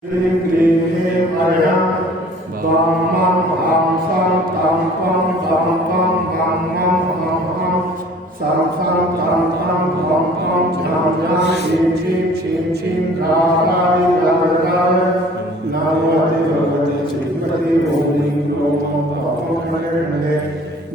Kling kling kling ayam, bam bam bam sam tam pam bam bam bam bam bam bam, sam sam tam tam bam bam jam jam chim chim chim chim rai rai rai, navate bhavate chipati om om bam mane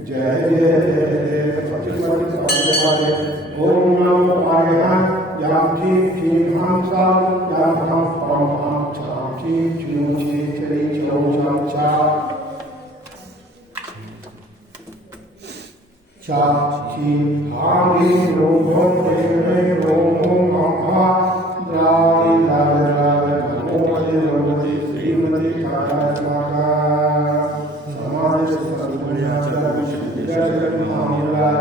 jai jai Fatimati Fatimati Om Namo Ayam Yam Kim Kim Ham Sam Yam Ham Pam Ham Cham Kim Chum Chi Tri Chom Cham Cha Cha Kim Ham Lim Rom Hom Rim Rim Rom Hom Ham Ha Drai Drai Drai Namo Adi Ramati Srimati Kaka Kaka Samaj Sarvanya Sarvanya Sarvanya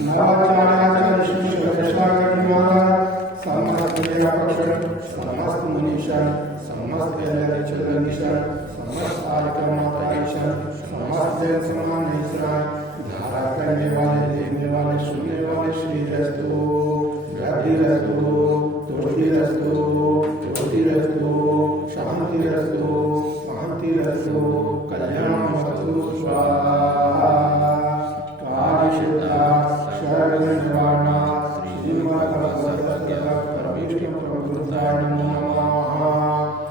Navacharya Vishnu Shakshakanya Samasya Pakshan Samast Munishan Samast Elarichanishan Samast Arkamataishan Samast Samanishran Dhara Karne Wale Devne Wale Sunne Wale Shri Rastu Radhi Rastu Toshi Rastu Toshi Rastu Shanti Rastu Shanti Rastu Kalyanam Vastu Swaha Karishita Sharanvarna Srimad Bhagavata Parvishnu Prabhupada Namaha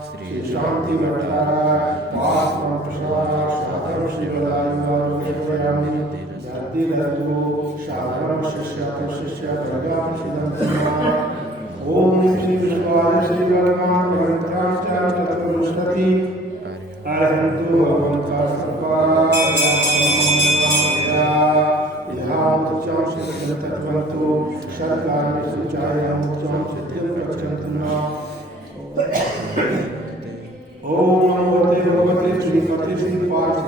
Sri Shanti Vatara Pasma Prasada Shadar Shivadaya Rukhyami Yati Ratu Shadaram Shishya Shishya Pragam Shidantama Om Shri Vishwaya Shri Varma Vantrasya Tatapurushati Arantu Avantar Sarvara Mucham Shri Tattvantu Shadgani Sujaya Mucham Shri Prachantana Om Namo Bhagavate Shri Pati Shri Pati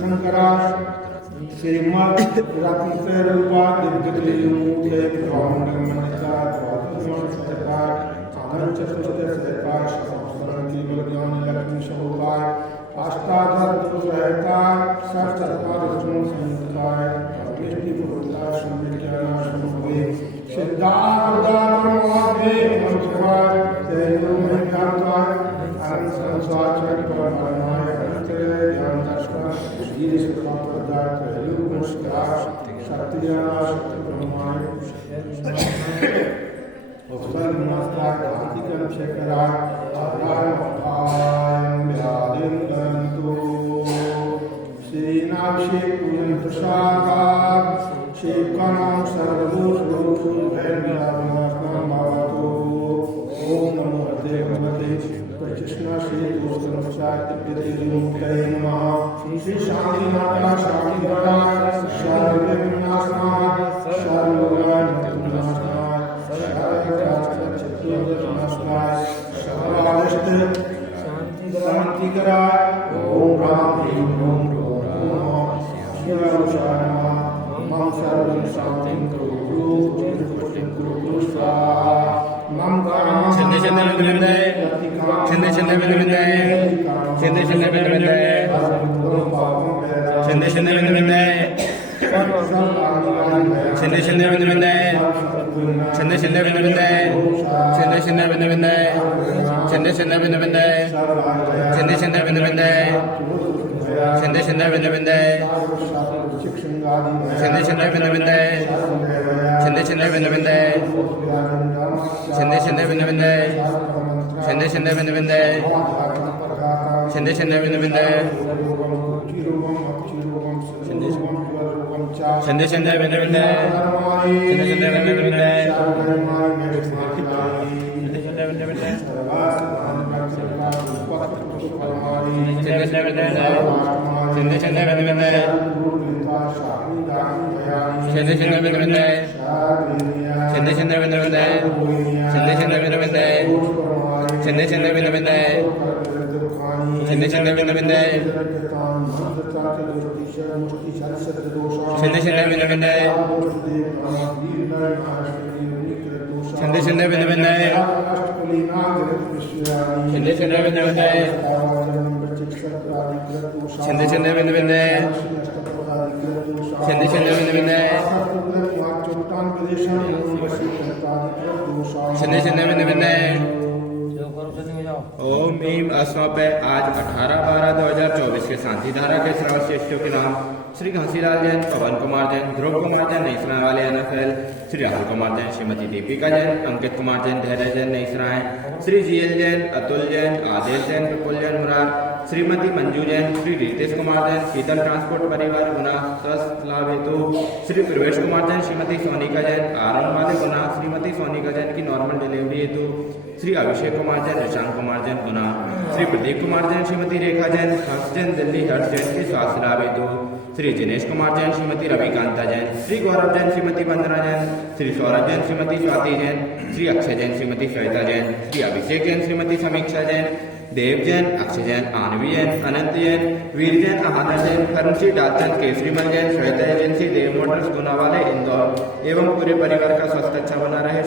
Shankara Srimad Ratnatra Rupa Divgati Mukhe Brahmana Manita Dvatman Satakar Anand Chaturte Satakar Shastamsanti Bhagavani Lakshmi Shahukar Ashtadhar Dusahekar Sarchatkar Vishnu Samhikar Vishnu Purta Shambhikana Shambhavi Siddhartha Brahmadhe Manchakar Devam Mekhatar Ansansachar Paramanaya Antere Dhyan Dashka Shri Sukhapadar Tehlu Mushkar Shaktiyana Shakti Brahmaya Osvar Namaskar Bhantikam Shekara Adhar Bhayam Vyadin Dantu Shri Nakshi Pujan Prasakar Shri Kanam Sarvus Rupu Bhairavanasnam Bhavatu Om Namo Bhagavate Krishna Shri Gostam Chati Piti Mukhay Namaha Shri Shanti Mata Shanti Vara Sharvim Nasnat Sharvagan Nasnat Sharvakata Chaturdas Nasnat Sharvalashta Shanti Karai Om Ram Rim Om Rom Om Shivam Sharma Mam Sarvam Shantim Kuru Pushtim Kuru Swaha Mam Karma Chende chende bende chende chende bende chende chende bende chende chende bende chende chende bende chende chende bende chende chende bende chende chende bende chende chende bende chende chende bende chende chende bende chende chende bende chende chende bende chende chende bende chende chende bende chende chende bende ओम ईम अस्मपे आज 18/12/2024 के शांति धारा के श्रावक श्रेष्ठों के नाम श्री घासीलाल जैन, पवन कुमार जैन, ध्रुव कुमार जैन, नई सराय वाले NFL, श्री राहुल कुमार जैन, श्रीमती दीपिका जैन, अंकित कुमार जैन, धैर्य जैन, नई सराय, श्री GL जैन, अतुल जैन, आदेश जैन, विपुल जैन, मुरार, श्रीमती मंजू जैन, श्री रितेश कुमार जैन, शीतल ट्रांसपोर्ट परिवार गुना स्वस्थ लाभ हेतु, श्री प्रवेश कुमार जैन, श्रीमती सोनिका जैन, आरन वाले गुना, श्रीमती सोनिका जैन की नॉर्मल डिलीवरी हेतु, श्री अभिषेक कुमार जैन, निशांत कुमार जैन गुना, श्री प्रदीप कुमार जैन, श्रीमती रेखा जैन, हर्ष जैन, दिल्ली हर्ष जैन के स्वास्थ्य लाभ हेतु, श्री जिनेश कुमार जैन, श्रीमती रविकांता जैन, श्री गौरव जैन, श्रीमती वंदना जैन, श्री सौरभ जैन, श्रीमती स्वाति जैन, श्री अक्षय जैन, श्रीमती श्वेता जैन, श्री अभिषेक जैन, श्रीमती समीक्षा जैन, देव जैन, अक्षय जैन, आनवी जैन, अनंत जैन, वीर जैन, आहाना जैन, हरमसी डालचंद, केसरीमल जैन, श्वेता एजेंसी, देव मोटर्स गुनावाले इंदौर एवं पूरे परिवार का स्वास्थ्य अच्छा बना रहे।